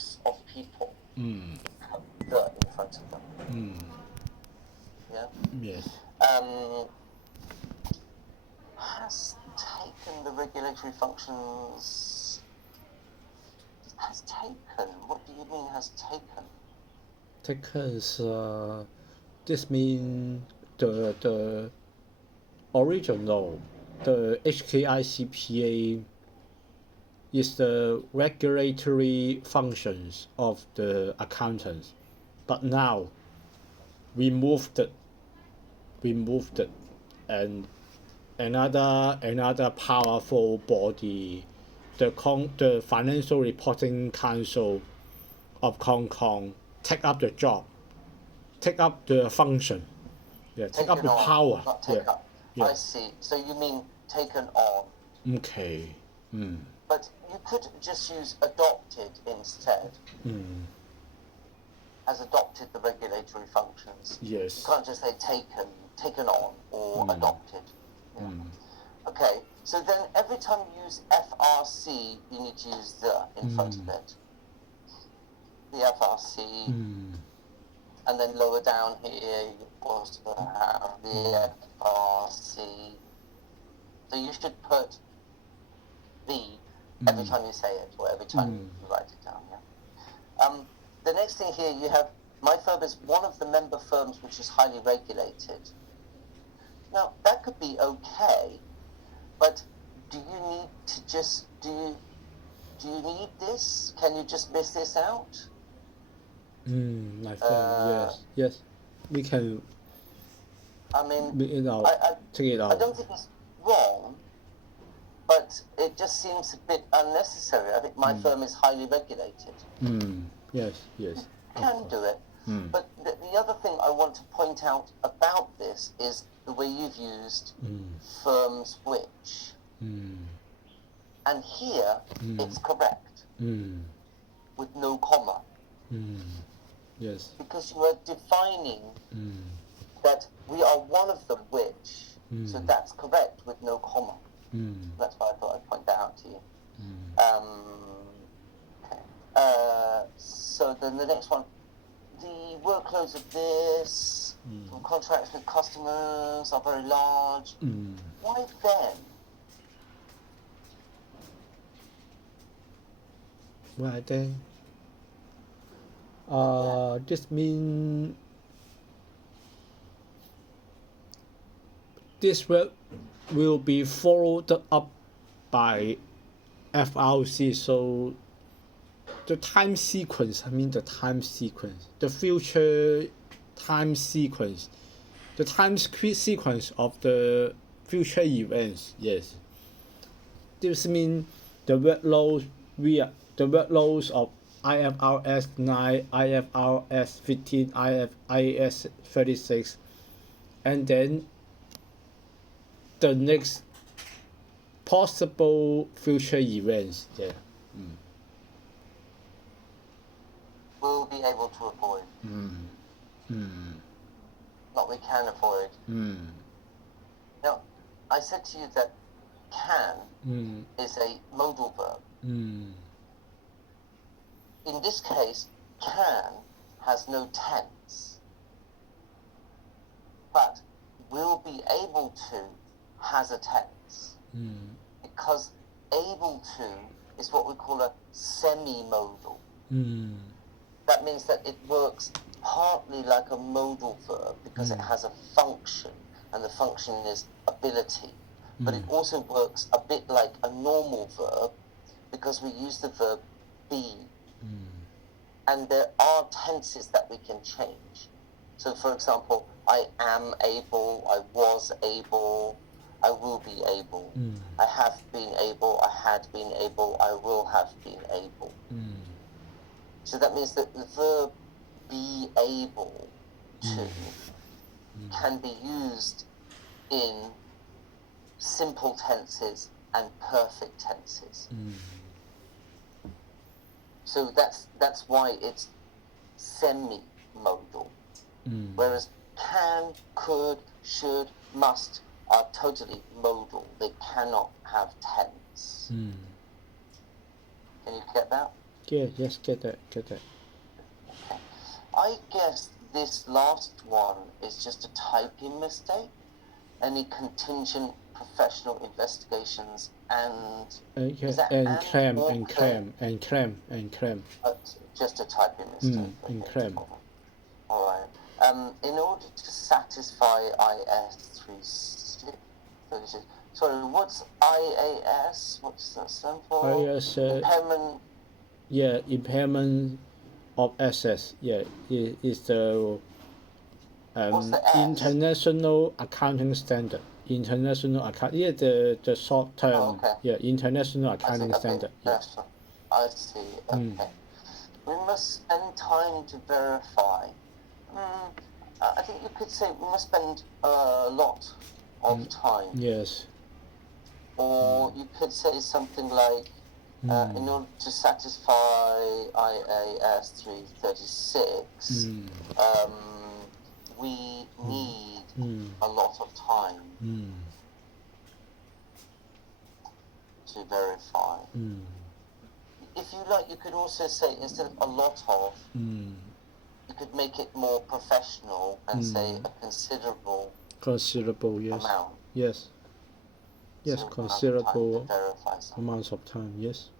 groups of people Mm. have the in front of them. Mm. Yeah. Yes. Has taken the regulatory functions. Has taken. What do you mean has taken? Because this means the original, the HKICPA is the regulatory functions of the accountants, but now we moved it, and another powerful body, the Financial Reporting Council of Hong Kong, take up the job, take up the function, take up Taken the on, power. not take up. Yeah. I see. So you mean taken on. Okay. But you could just use adopted instead. Has adopted the regulatory functions. Yes. You can't just say taken on, or adopted. Yeah. Okay, so then every time you use FRC, you need to use the in front of it. The FRC, and then lower down here you also have the FRC. So you should put the every time you say it, or every time you write it down. Yeah. The next thing here you have, my firm is one of the member firms which is highly regulated. Now that could be okay, but do you need to just do you need this? Can you just miss this out? My friend, yes, we can. I mean, take it out. I don't think it's wrong, but it just seems a bit unnecessary. I think my firm is highly regulated. Yes. You can do it. But the other thing I want to point out about this is the way you've used firms which. And here it's correct with no comma. Yes. Because you are defining that we are one of them which. So that's correct with no comma. That's why I thought I'd point that out to you. Okay. So then the next one, the workloads of this from contracts with customers are very large. Why then? Why then? This means this work will be followed up by FRC. So the time sequence, the future time sequence, the time sequence of the future events. Yes. This means the workloads of IFRS 9, IFRS 15, IAS 36, and then the next possible future events there. We'll be able to avoid. Not we can avoid. Now, I said to you that can is a modal verb. In this case, can has no tense, but will be able to has a tense, because able to is what we call a semi-modal. That means that it works partly like a modal verb because it has a function, and the function is ability. But it also works a bit like a normal verb because we use the verb be. And there are tenses that we can change. So for example, I am able, I was able, I will be able, I have been able, I had been able, I will have been able. So that means that the verb be able to can be used in simple tenses and perfect tenses. So that's why it's semi-modal. Whereas can, could, should, must are totally modal. They cannot have tense. Can you get that? Yeah, yes, get that. Okay. I guess this last one is just a typing mistake. Any contingent professional investigations and Okay, is that and clam, or and clam, and clam, and clam. Just a typing mistake. And Okay. clam. All right. In order to satisfy IS 336, sorry, what's IAS? What's that stand for? IAS, impairment. Yeah, impairment of assets. Yeah, is the What's the S? international accounting standard. International account. Yeah, the short term. Oh, okay. Yeah, international accounting standard. Yeah. That's right. I see. Okay. We must spend time to verify. I think you could say we must spend a lot of time. Yes. Or you could say something like, in order to satisfy IAS 336, we need a lot of time to verify. If you like, you could also say, instead of a lot of, you could make it more professional and say a considerable Yes. amount. Yes. Yes, So considerable verify amounts of time. Yes.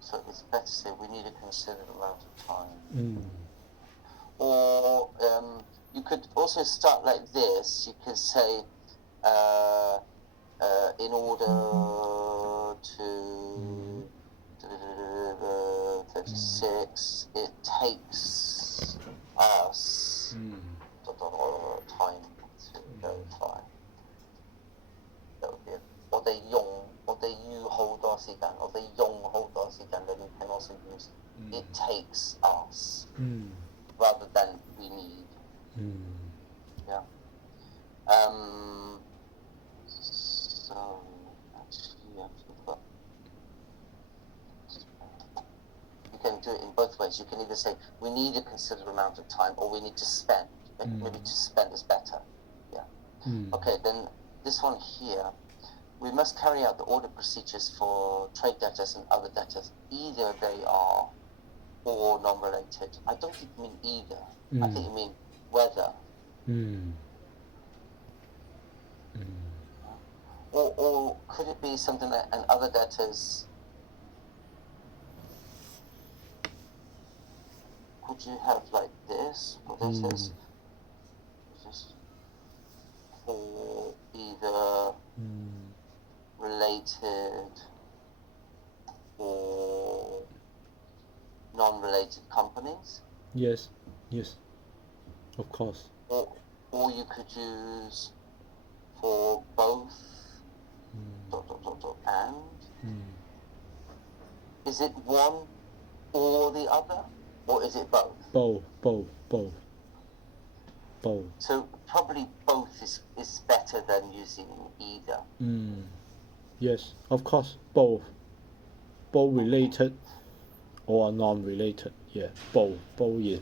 So it's better to say we need a considerable amount of time. Or you could also start like this. You could say, in order to 36, it takes us time to verify. That would be it. 我哋要好多時間，我哋用好多時間, then you can also use it takes us rather than we need. Yeah. So actually, I forgot. You can do it in both ways. You can either say we need a considerable amount of time, or we need to spend. Maybe to spend is better. Yeah. Okay. Then this one here. We must carry out the audit procedures for trade debtors and other debtors. Either they are or non-related. I don't think you mean either. I think you mean whether. Or could it be something like, and other debtors? Could you have like this? For debtors? Just for either related or non-related companies. Yes, yes, of course. Or you could use for both. And is it one or the other, or is it both? Both. So probably both is better than using either. Yes, of course, both related or non-related. Yeah, both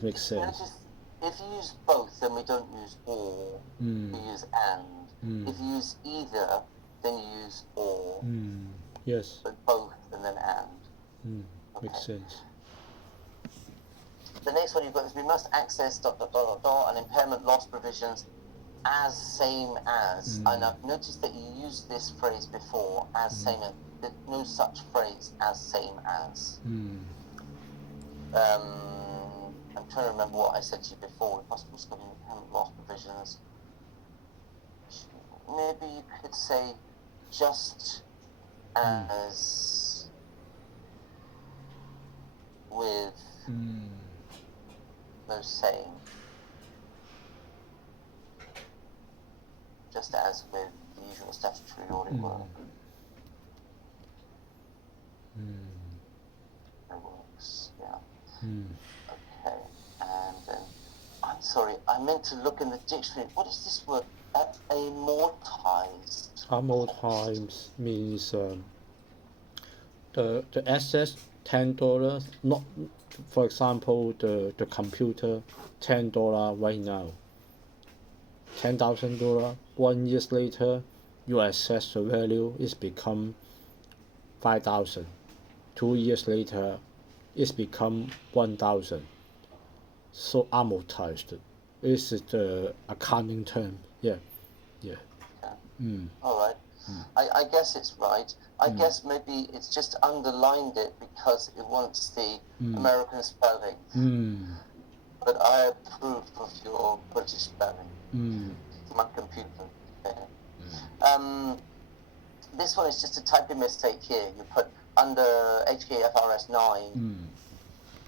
makes sense. If you use both, then we don't use or. We use and. If you use either, then you use or. Yes. But both and then and. Okay. Makes sense. The next one you've got is we must access ... and impairment loss provisions as same as. And I've noticed that you used this phrase before, as same as. There's no such phrase as same as. I'm trying to remember what I said to you before. With possible scope of impairment loss provisions. Maybe you could say just as with no same. Just as with the usual statutory audit work. It works, yeah. Okay, and then, I'm sorry, I meant to look in the dictionary. What is this word? Amortized. Amortized means the assets $10. Not, for example, the computer $10 right now. $10,000. 1 year later, your assess value is become 5,000. 2 years later, it's become 1,000. So amortized. This is the accounting term. Yeah. Yeah. All right. I guess it's right. I guess maybe it's just underlined it because it wants the American spelling. But I approve of your British spelling. My computer. Okay. This one is just a typing mistake here. You put under HKFRS 9,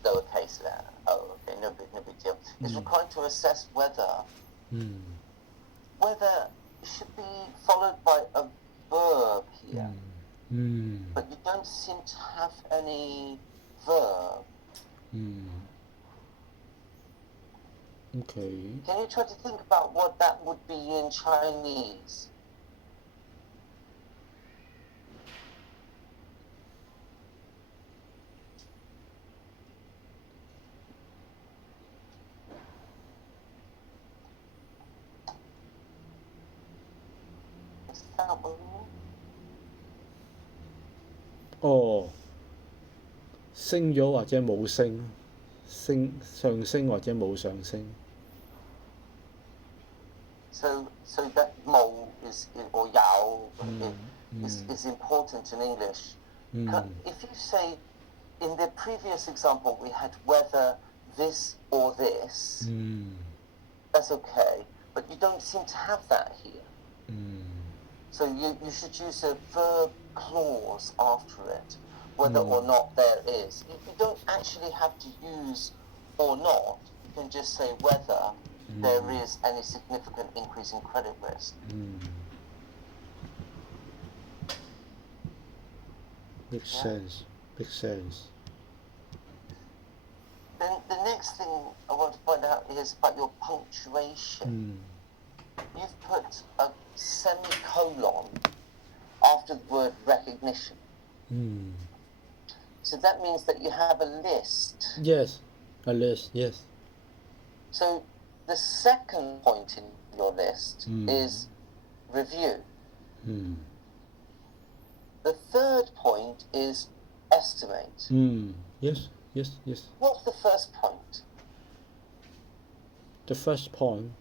lowercase letter. Oh, okay, no big deal. It's required to assess whether it should be followed by a verb here. But you don't seem to have any verb. Okay. Can you try to think about what that would be in Chinese? Oh. 升咗或者冇升，上升或者冇上升。So that mo is or yao is important in English. If you say, in the previous example we had whether this or this, that's okay, but you don't seem to have that here. So you should use a verb clause after it, whether or not there is. You don't actually have to use or not. You can just say whether there is any significant increase in credit risk. Makes sense. Makes sense. Then the next thing I want to point out is about your punctuation. You've put a semicolon after the word recognition. So that means that you have a list. Yes, a list, yes. So the second point in your list is review. The third point is estimate. Yes. What's the first point? The first point,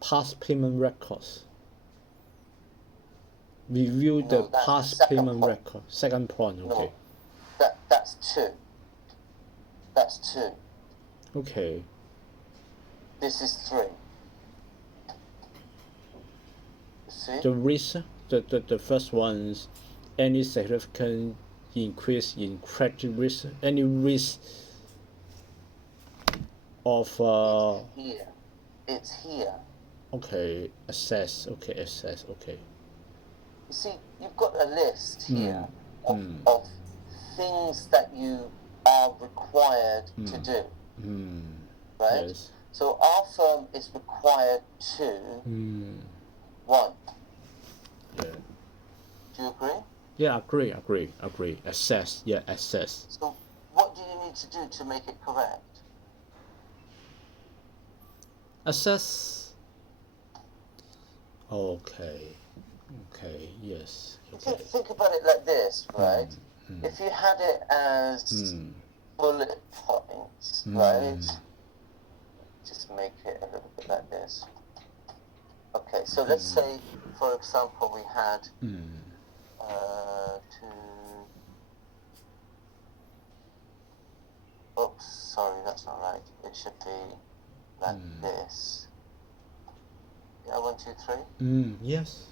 past payment records. Review the past payment record. Second point, okay. No, that's two. That's two. Okay. This is three. See? The risk, the first one's any significant increase in credit risk, any risk of It's here. Okay, assess. Okay. You see, you've got a list here of things that you are required to do. Right? Yes. So our firm is required to 1. Yeah. Do you agree? Yeah, agree. Assess. Yeah, assess. So what do you need to do to make it correct? Assess. Okay. Yes. Okay. Think about it like this, right? If you had it as bullet points, right? Just make it a little bit like this. Okay, so let's say, for example, we had oops, sorry, that's not right. It should be like this. Yeah, 1, 2, 3. Yes.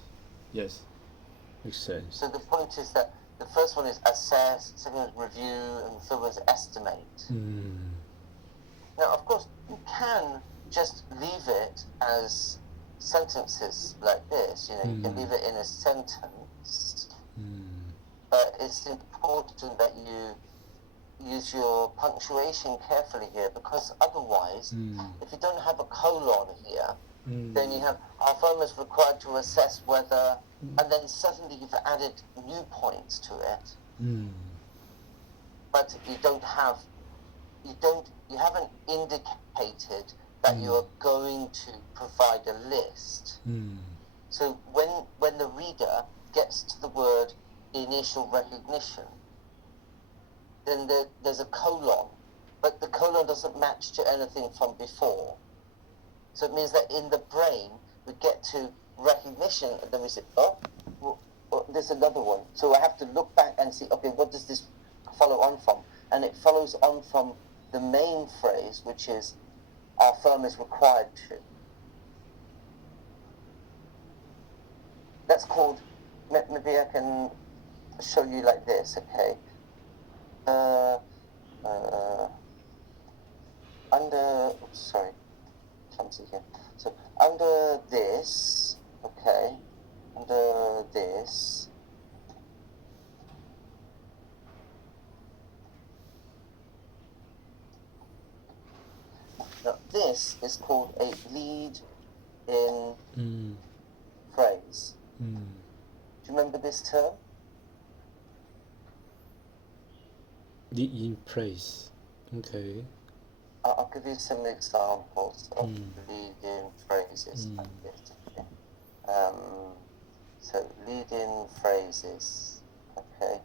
Makes sense. So the point is that the first one is assess, second is review, and the third one is estimate. Now, of course, you can just leave it as sentences like this. You can leave it in a sentence. But it's important that you use your punctuation carefully here, because otherwise, if you don't have a colon here, then you have, our firm is required to assess whether, and then suddenly you've added new points to it. But you haven't indicated that you are going to provide a list. So when the reader gets to the word initial recognition, then there's a colon, but the colon doesn't match to anything from before. So it means that in the brain, we get to recognition, and then we say, oh, there's another one. So I have to look back and see, okay, what does this follow on from? And it follows on from the main phrase, which is, our firm is required to. That's called, maybe I can show you like this, okay? Clumsy here. So under this, okay, under this, now this is called a lead-in phrase. Do you remember this term? Lead-in phrase. Okay. I'll give you some examples of lead-in phrases like this. Okay. So lead-in phrases. Okay.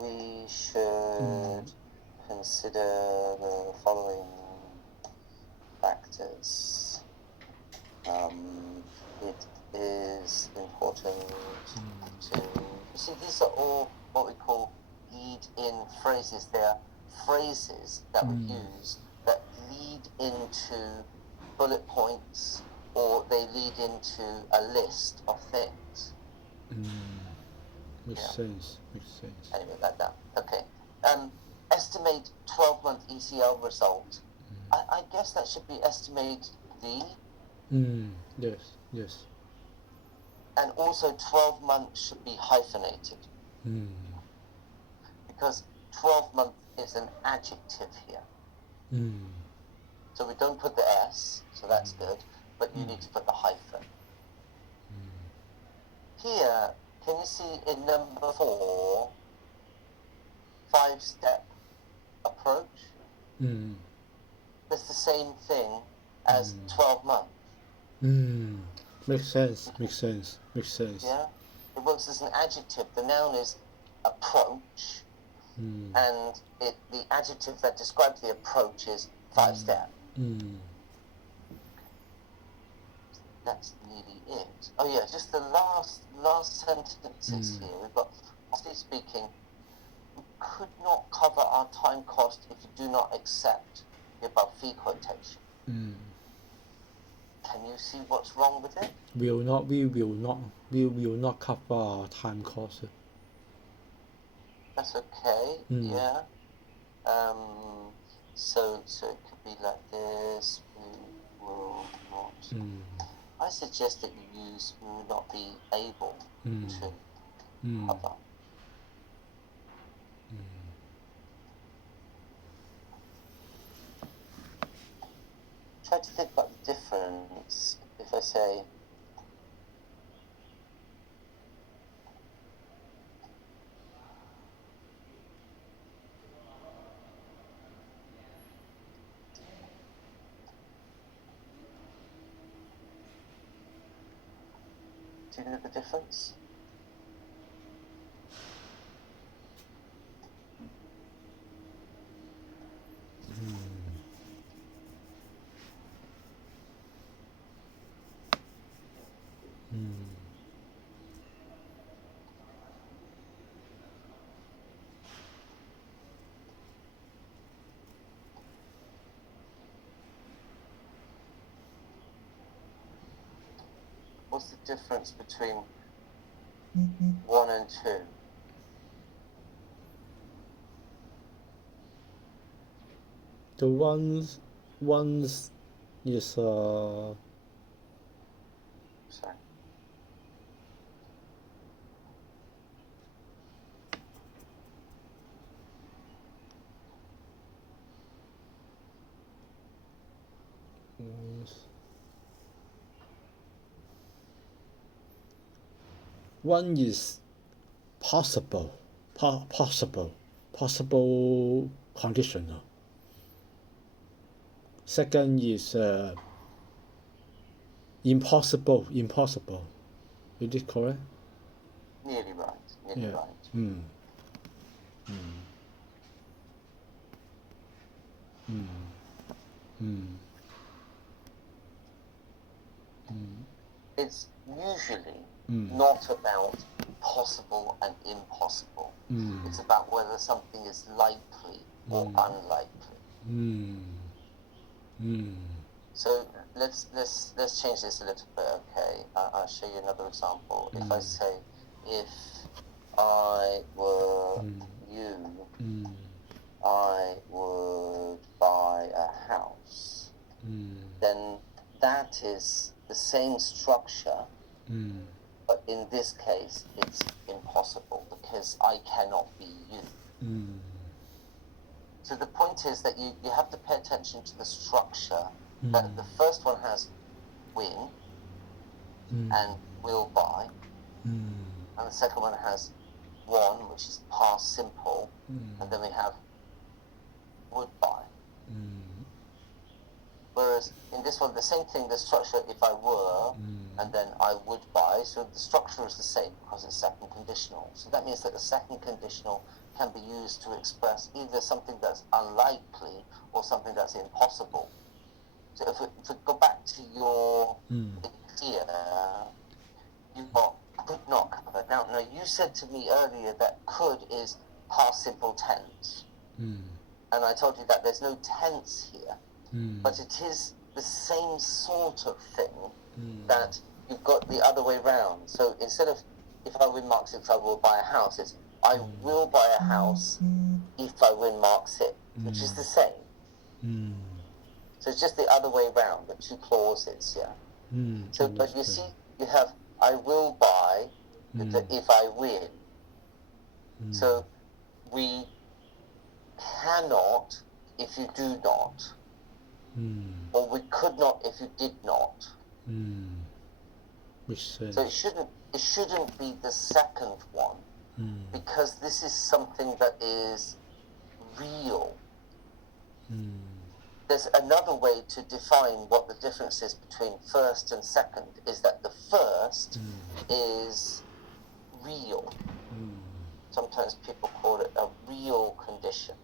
We should consider the following factors. It is important to... See, these are all what we call lead-in phrases. They're phrases that we use that lead into bullet points, or they lead into a list of things. Makes sense. Anyway, like that. Okay. Estimate 12-month ECL result. I guess that should be estimate V. Yes. And also 12 months should be hyphenated. Because 12 month is an adjective here. So we don't put the S, so that's good, but you need to put the hyphen. Here, can you see in number 4, 5-step approach? That's the same thing as 12 months. Makes sense. Yeah? It works as an adjective. The noun is approach, and the adjective that describes the approach is 5-step. That's nearly it. Oh yeah, just the last sentences here. We've got, honestly speaking, we could not cover our time cost if you do not accept the above fee quotation. Can you see what's wrong with it? We will not cover our time cost. That's okay. Yeah. So it could be like this. We will not. I suggest that you use we will not be able to cover. Try to think about the difference. If I say, do you know the difference? What's the difference between 1 and 2? The ones is Sorry. one is possible conditional. Second is impossible. Is it correct? Nearly right. Nearly right. It's usually not about possible and impossible. It's about whether something is likely or unlikely. So let's change this a little bit, okay? I'll show you another example. If I say, if I were you, I would buy a house, then that is the same structure, but in this case it's impossible because I cannot be you. So the point is that you have to pay attention to the structure, that the first one has win and will buy, and the second one has won, which is past simple, and then we have would buy. Whereas in this one, the same thing, the structure, if I were, and then I would buy, so the structure is the same because it's second conditional. So that means that the second conditional can be used to express either something that's unlikely or something that's impossible. So if we go back to your idea, you've got could not covered. Now, you said to me earlier that could is past simple tense. And I told you that there's no tense here. But it is the same sort of thing that you've got the other way round. So instead of if I win Mark 6, I will buy a house, it's I will buy a house if I win Mark 6, which is the same. So it's just the other way round, the two clauses, yeah. So, but you see, you have I will buy if I win. So we cannot if you do not. Or we could not if you did not. So it shouldn't be the second one, because this is something that is real. There's another way to define what the difference is between first and second, is that the first is real. Sometimes people call it a real condition.